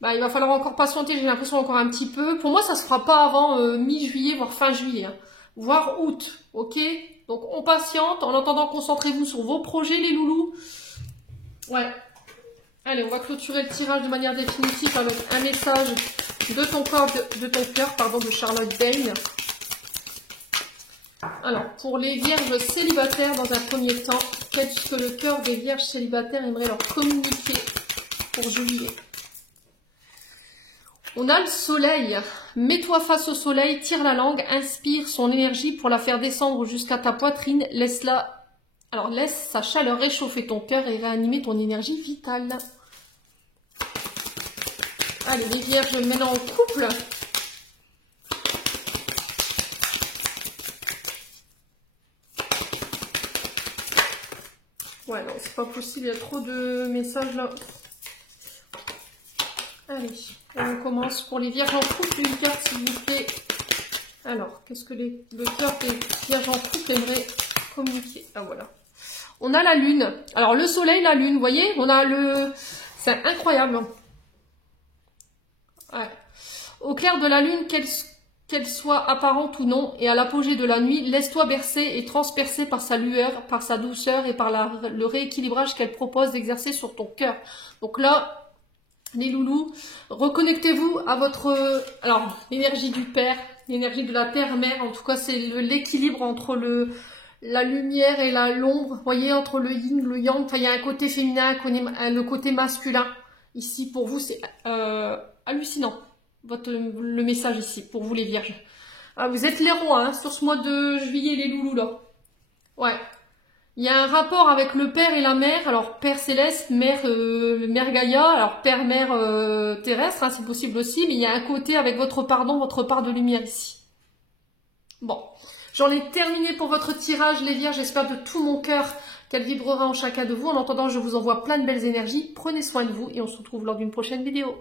bah, il va falloir encore patienter, j'ai l'impression encore un petit peu. Pour moi, ça se fera pas avant mi-juillet, voire fin juillet, hein, voire août, ok? Donc on patiente, en attendant concentrez-vous sur vos projets les loulous. Ouais. Allez, on va clôturer le tirage de manière définitive avec un message de ton cœur, pardon, de Charlotte Dane. Alors, pour les vierges célibataires, dans un premier temps, qu'est-ce que le cœur des vierges célibataires aimerait leur communiquer pour juillet? On a le soleil. Mets-toi face au soleil, tire la langue, inspire son énergie pour la faire descendre jusqu'à ta poitrine. Laisse sa chaleur réchauffer ton cœur et réanimer ton énergie vitale. Allez, les vierges, maintenant en couple. Ouais, non, c'est pas possible, il y a trop de messages là. Allez, on commence pour les vierges en couple, une carte s'il vous plaît. Alors, qu'est-ce que le cœur des vierges en couple aimerait communiquer? Ah voilà. On a la lune. Alors le soleil, la lune, vous voyez, on a le... C'est incroyable. Ouais. Au clair de la lune, qu'elle soit apparente ou non, et à l'apogée de la nuit, laisse-toi bercer et transpercer par sa lueur, par sa douceur et par le rééquilibrage qu'elle propose d'exercer sur ton cœur. Donc là, les loulous, reconnectez-vous à votre... Alors, l'énergie du père, l'énergie de la terre-mère. En tout cas, c'est l'équilibre entre la lumière et l'ombre. Vous voyez, entre le yin, le yang. Enfin, il y a un côté féminin, le côté masculin. Ici, pour vous, c'est hallucinant. Le message ici, pour vous les vierges. Ah, vous êtes les rois, hein, sur ce mois de juillet, les loulous, là. Ouais. Il y a un rapport avec le père et la mère. Alors, père céleste, mère Gaïa. Alors, père, mère terrestre, hein, c'est possible aussi. Mais il y a un côté avec votre pardon, votre part de lumière ici. Bon. J'en ai terminé pour votre tirage, les vierges. J'espère de tout mon cœur qu'elle vibrera en chacun de vous. En attendant, je vous envoie plein de belles énergies. Prenez soin de vous et on se retrouve lors d'une prochaine vidéo.